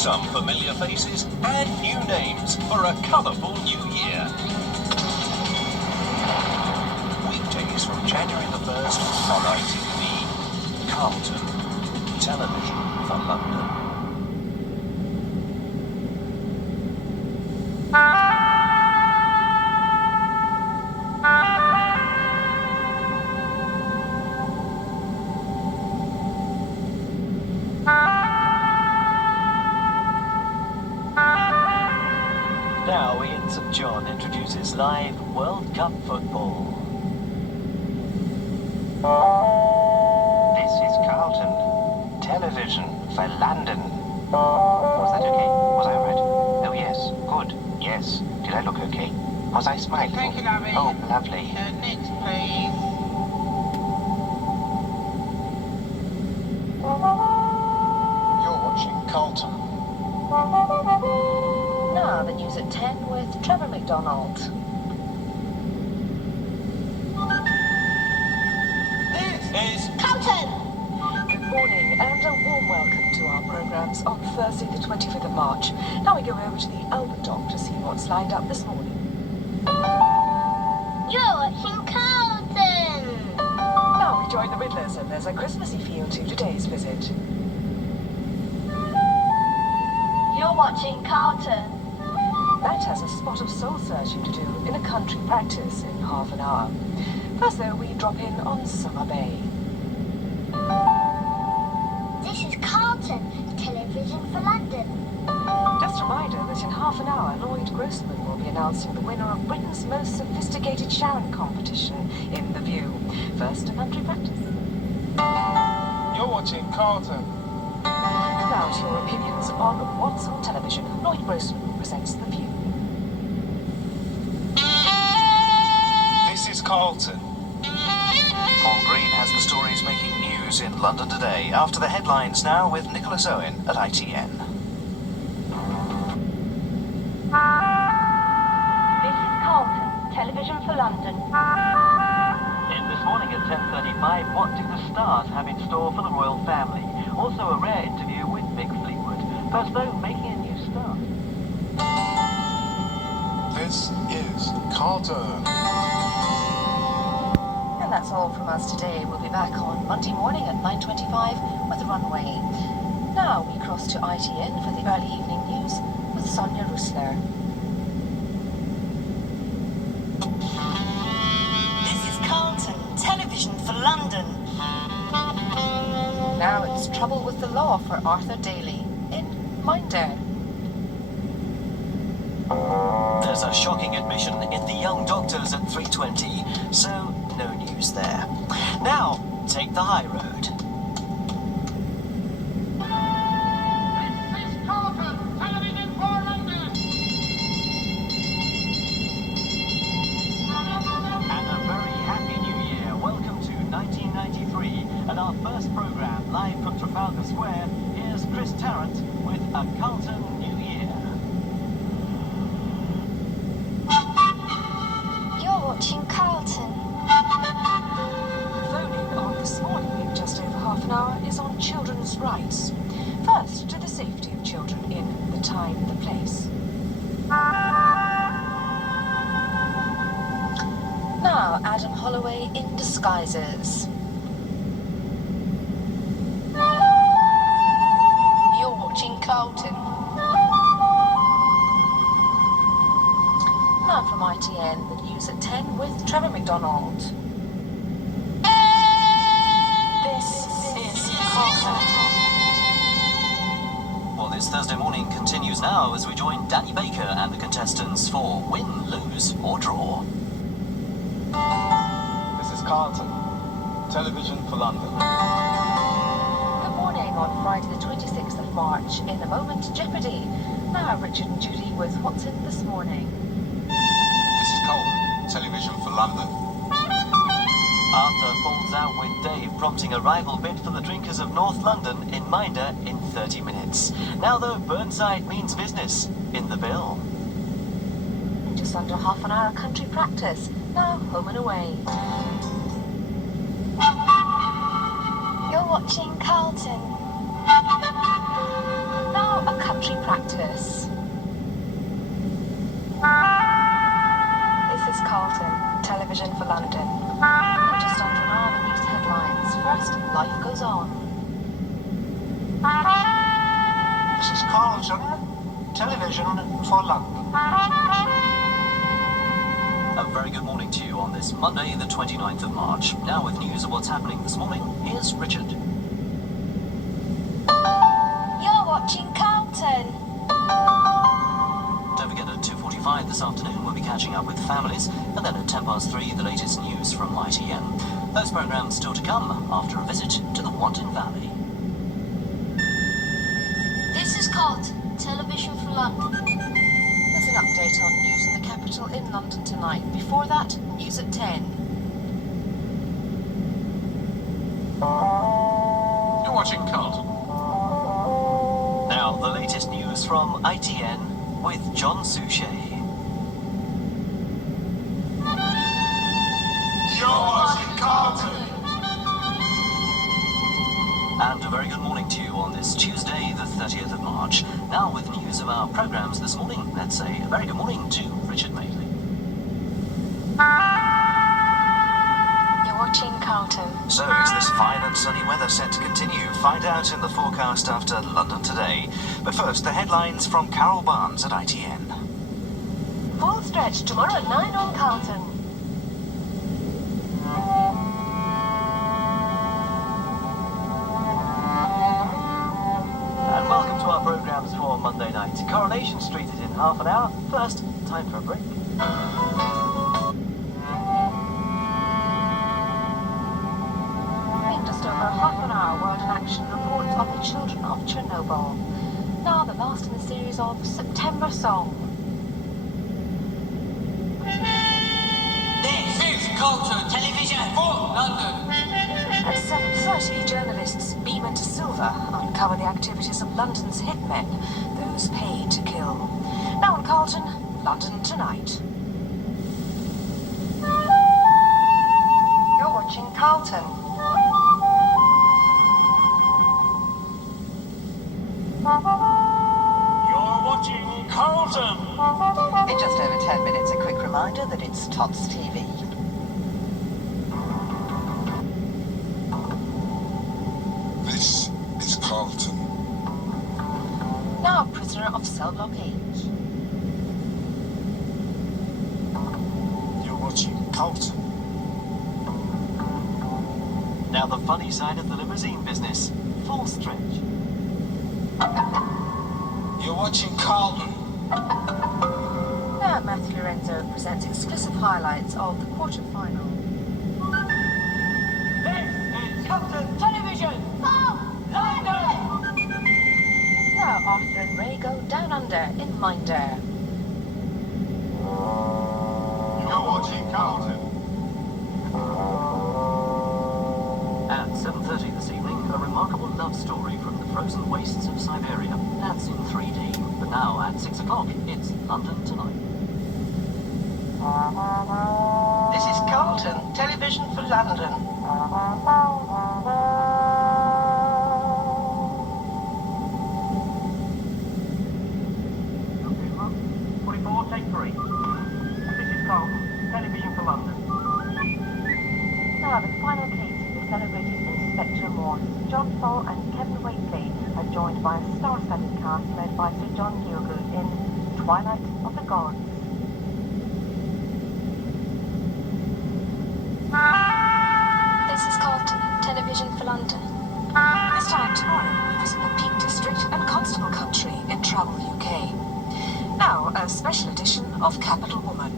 some familiar faces and new names for a colourful new year. Weekdays from January the 1st on ITV, Carlton, television for London. Now Ian St John introduces live World Cup football. This is Carlton, television for London. Was that okay? Was I right? Oh yes, good, yes. Did I look okay? Was I smiling? Thank you, lovely. Oh, lovely. Next, please. You're watching Carlton. Now the news at 10 with Trevor McDonald. This is Carlton! Good morning and a warm welcome to our programmes on Thursday the 25th of March. Now we go over to the Albert Dock to see what's lined up this morning. You're watching Carlton! Now we join the Riddlers and there's a Christmassy feel to today's visit. You're watching Carlton. That has a spot of soul searching to do in a country practice in half an hour. First though, we drop in on Summer Bay. This is Carlton, television for London. Just a reminder that in half an hour, Lloyd Grossman will be announcing the winner of Britain's most sophisticated Sharon competition in The View. First, a country practice. You're watching Carlton. Now to your opinions on what's on television. Lloyd Grossman presents The View. This is Carlton. Paul Green has the stories making news in London today. After the headlines now with Nicholas Owen at ITN. This is Carlton, television for London. In this morning at 10:35, what do the stars have in store for the royal family? Also a rare interview with Mick Fleetwood. First though, making a new start. This is Carlton. And that's all from us today. We'll be back on Monday morning at 9:25 with Runway. Now we cross to ITN for the early evening news with Sonia Rusler. This is Carlton, television for London. Now it's trouble with the law for Arthur Daly in Minder. There's a shocking admission in The Young Doctors at 3:20, so no news there. Now, take the high road. This is Carlton, television for London. And a very happy new year. Welcome to 1993 and our first programme live from Trafalgar Square. Here's Chris Tarrant with a Carlton New Year. You're watching Carlton. Voting on this morning in just over half an hour is on children's rights. First, to the safety of children in the time, the place. Now, Adam Holloway in disguises. You're watching Carlton. Now from ITN, the news at 10 with Trevor McDonald. This is Carlton. Well, this Thursday morning continues now as we join Danny Baker and the contestants for Win, Lose or Draw. This is Carlton, television for London. Good morning on Friday the 26th of March. In a moment, Jeopardy. Now Richard and Judy with What's In This Morning. This is Carlton, television for London. Arthur falls out with Dave, prompting a rival bid for the drinkers of North London in Minder in 30 minutes. Now though, Burnside means business in the bill. In just under half an hour country practice. Now home and away. You're watching Carlton. Now a country practice. This is Carlton, television for London. Now just under an hour, the news headlines. First, life goes on. This is Carlton, television for London. A very good morning to you on this Monday, the 29th of March. Now with news of what's happening this morning, here's Richard. You're watching Carlton. Don't forget at 2:45 this afternoon we'll be catching up with families, and then at 3:10 the latest news from ITN. Those programmes still to come after a visit to the Wanton Valley. This is Carlton, television for London. There's an update on news in the capital in London tonight. Before that, news at 10. You're watching Carlton. Now the latest news from ITN with John Suchet. You're watching Carlton. And a very good morning to you on this Tuesday, the 30th of March. Now with news of our programmes this morning, let's say a very good morning to Richard Madeley. You're watching Carlton. So is this fine and sunny weather set to continue? Find out in the forecast after London Today. But first, the headlines from Carol Barnes at ITN. Full stretch tomorrow at 9 on Carlton. And welcome to our programmes for Monday night. Coronation Street is in half an hour. First, time for a break. In just over half an hour, World in Action reports on the children of Chernobyl. Now the last in the series of September Song. This is Carlton, television for London. At 7:30, journalists beam into Silver, uncover the activities of London's hitmen, those paid to kill. Now on Carlton, London Tonight. You're watching Carlton. You're watching Carlton. In just over 10 minutes, a quick reminder that it's Tots TV. This is Carlton. Now prisoner of cell blockade. You're watching Carlton. Now the funny side of the limousine business. Full stretch. You're watching Carlton. Now Matthew Lorenzo presents exclusive highlights of the quarter-final. This is Carlton, television for London. Now Arthur and Ray go down under in Minder. You're watching Carlton. At 7:30 this evening, a remarkable love story from the frozen wastes of Siberia. That's in 3D. But now at 6 o'clock, it's London Tonight. This is Carlton, television for London. Okay, 44, take 3. This is Carlton, television for London. Now the final case of the celebrated Inspector Morse. John Paul and Kevin Waitley are joined by a star-studded cast led by Sir John Gielgud in Twilight of the Gods. This is Carlton, television for London. This time tomorrow, we visit the Peak District and Constable Country in Travel UK. Now, a special edition of Capital Woman.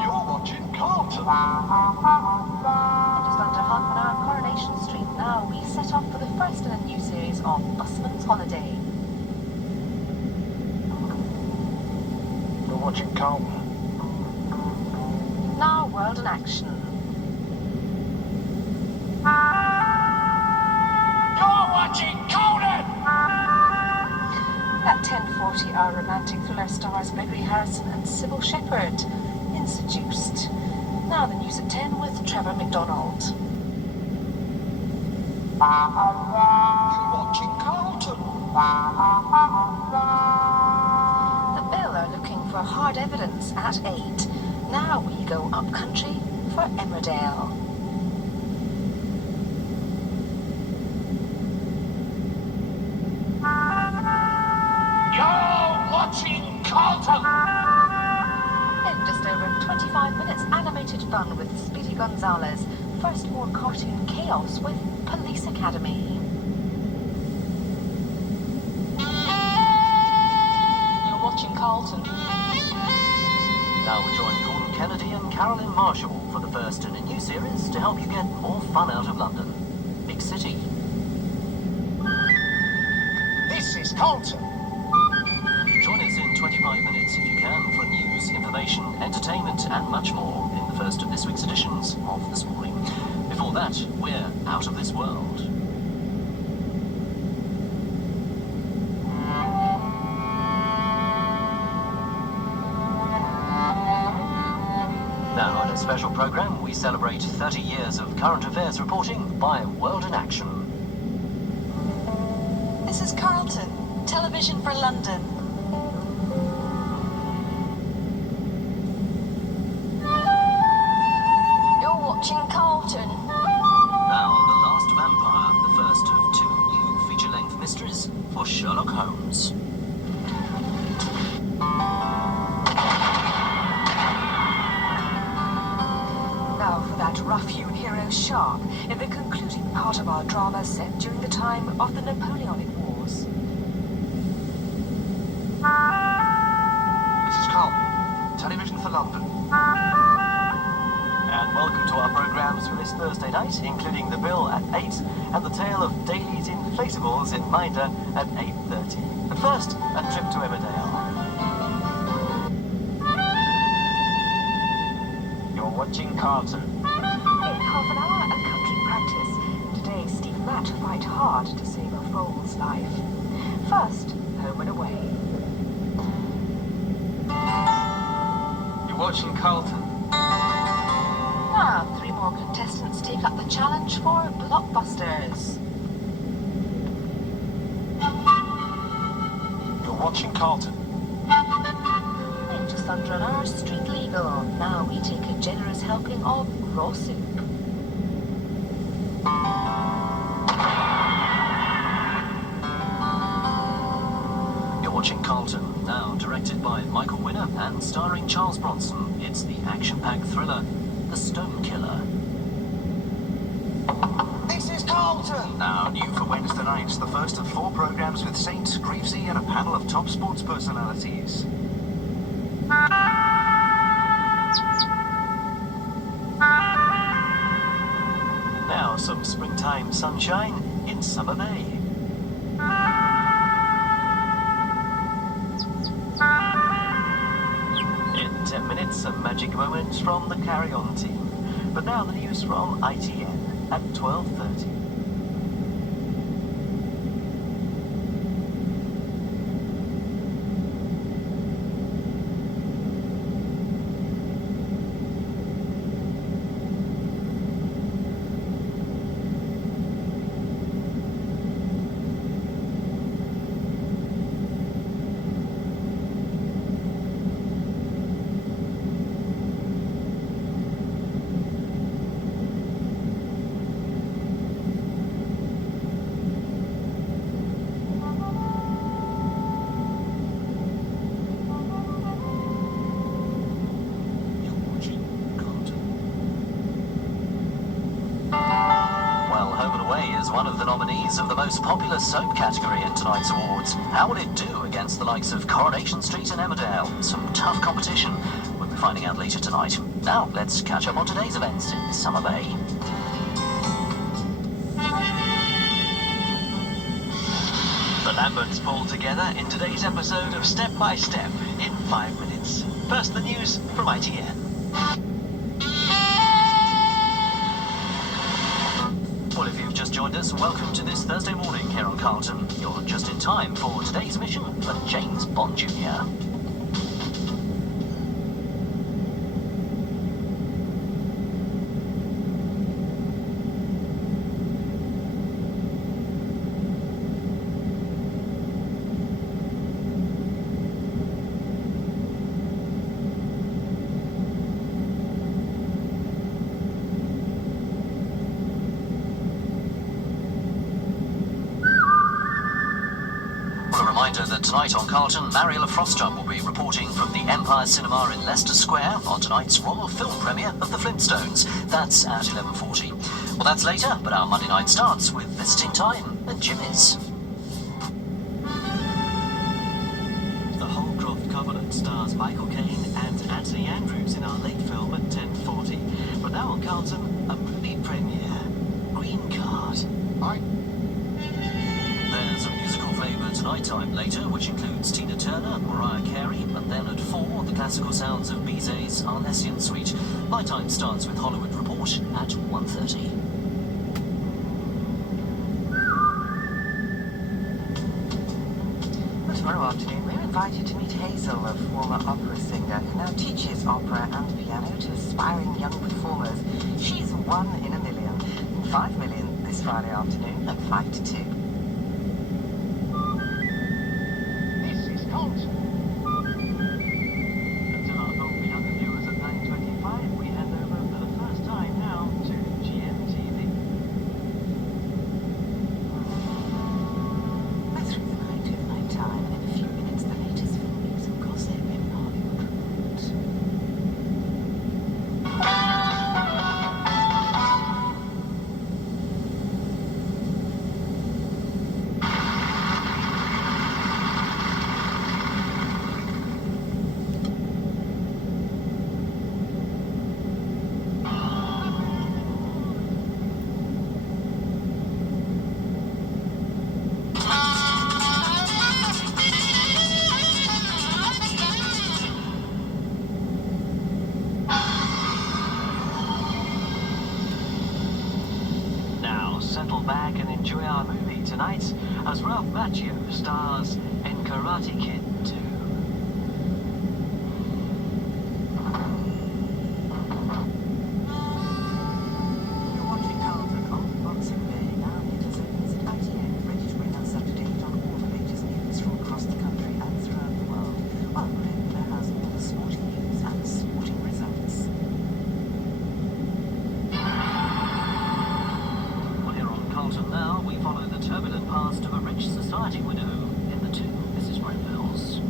You're watching Carlton. And just under half an hour, Coronation Street. Now we set off for the first in a new series of Busman's Holiday. You're watching Carlton. Now World in Action. You're watching Carlton. At 10:40, our romantic thriller stars Gregory Harrison and Sybil Shepherd in Seduced. Now the news at 10 with Trevor McDonald. You're watching Carlton. Carlton. The Bill are looking for hard evidence at 8. Now we go up country for Emmerdale. You're watching Carlton. In just over 25 minutes, animated fun with Speedy Gonzales. First more cartoon chaos with Police Academy. You're watching Carlton. Now we join Gordon Kennedy and Carolyn Marshall for the first in a new series to help you get more fun out of London. Big City. This is Carlton. Join us in 25 minutes if you can for news, information, entertainment and much more in the first of this week's editions of This Morning. Before that, we're out of this world. Now, in a special programme, we celebrate 30 years of current affairs reporting by World in Action. This is Carlton, television for London. You're watching Carlton. Now, The Last Vampire, the first of 2 new feature-length mysteries for Sherlock Holmes. Now for that rough-hewn hero Sharp in the concluding part of our drama set during the time of the Napoleonic Wars. This is Carlton, television for London. And welcome to our programmes for this Thursday night, including The Bill at 8 and the tale of Daly's Inflatables in Minder at 8:30. But first, a trip to Emmerdale. You're watching Carlton. In half an hour, a country practice. Today, Steve and Matt fight hard to save a foal's life. First, home and away. You're watching Carlton. Now, 3 more contestants take up the challenge for blockbusters. You're watching Carlton. In just under an hour, Street Legal. Now we take a generous helping of raw soup. You're watching Carlton, now directed by Michael Winner and starring Charles Bronson. It's the action-packed thriller, The Stone Killer. This is Carlton. Now new for Wednesday nights, the first of 4 programmes with Saint, Greavesy and a panel of top sports personalities. Now some springtime sunshine in Summer Bay. In 10 minutes, some magic moments from the Carry On team. But now the news from ITN at 12:30. One of the nominees of the most popular soap category in tonight's awards. How will it do against the likes of Coronation Street and Emmerdale? Some tough competition. We'll be finding out later tonight. Now, let's catch up on today's events in Summer Bay. The Lamberts pulled together in today's episode of Step by Step in 5 minutes. First, the news from ITN. Well, if you've just joined us, welcome to this Thursday morning here on Carlton. You're just in time for today's mission for James Bond Jr. reminder that tonight on Carlton, Mariella Frostrop will be reporting from the Empire Cinema in Leicester Square on tonight's Royal Film premiere of The Flintstones. That's at 11:40. Well, that's later, but our Monday night starts with Visiting Time at Jimmy's. The Holcroft Covenant stars Michael Caine and Anthony Andrews in our late film at 10:40. But now on Carlton, a movie premiere, Green Card. There's a musical flavour to nighttime later, which includes Tina Turner, Mariah Carey, and then at 4, the classical sounds of Bizet's Arlesian Suite. Nighttime starts with Hollywood Report at 1:30. Well, tomorrow afternoon, we're invited to meet Hazel, a former opera singer who now teaches opera and piano to aspiring young performers. She's 1 in a million. 5 million this Friday afternoon at 5 to 2. This is Carlton. Until our film for younger viewers at 9:25, we hand over for the first time now to GMTV. We're through the night with night time, and in a few minutes, the latest film news and gossip in Hollywood Report. Now, settle back and enjoy our movie tonight as Ralph Macchio stars in Karate Kid 2. You're watching Carlton on Boxing Day. Now it is opens at ITN, ready to bring us up to date on all the latest news from across the country and throughout the world. While Greg Miller has all the sporting news and the sporting results. Well, here on Carlton now, we follow the turbulent past of a rich society widow in the 2 Mrs. Grenvilles.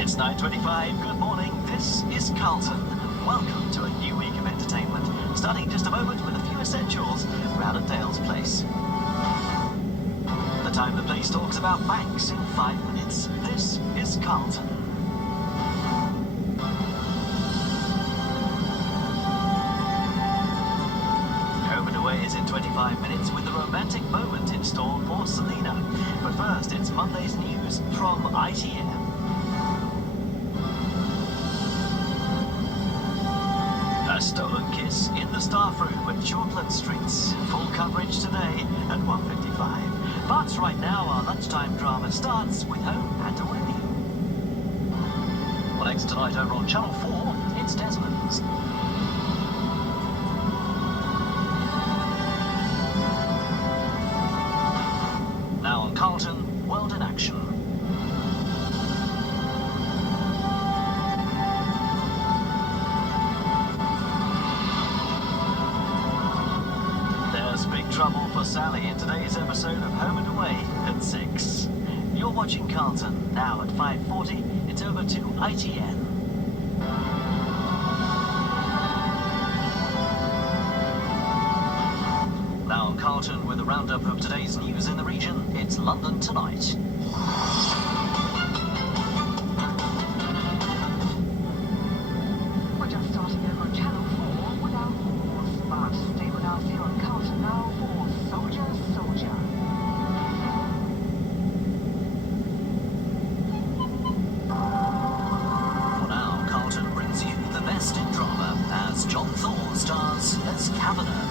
It's 9:25. Good morning. This is Carlton. Welcome to a new week of entertainment. Starting in just a moment with a few essentials round at Dale's place. The time the place talks about banks in 5 minutes. This is Carlton. Home and Away is in 25 minutes with a romantic moment in store for Selena. But first, it's Monday's news from ITN. A stolen kiss in the staff room at Shortland Streets. Full coverage today at 1:55. But right now, our lunchtime drama starts with Home and Away. Well, next tonight over on Channel 4, it's Desmond's. Now on Carlton, World in Action. There's big trouble for Sally in today's episode of Home and Away at 6. You're watching Carlton, now at 5:40. It's over to ITN. Carlton with a roundup of today's news in the region. It's London Tonight. We're just starting over on Channel 4 with our horse, but stay with us here on Carlton now for Soldier, Soldier. For now, Carlton brings you the best in drama as John Thor stars as Kavanagh.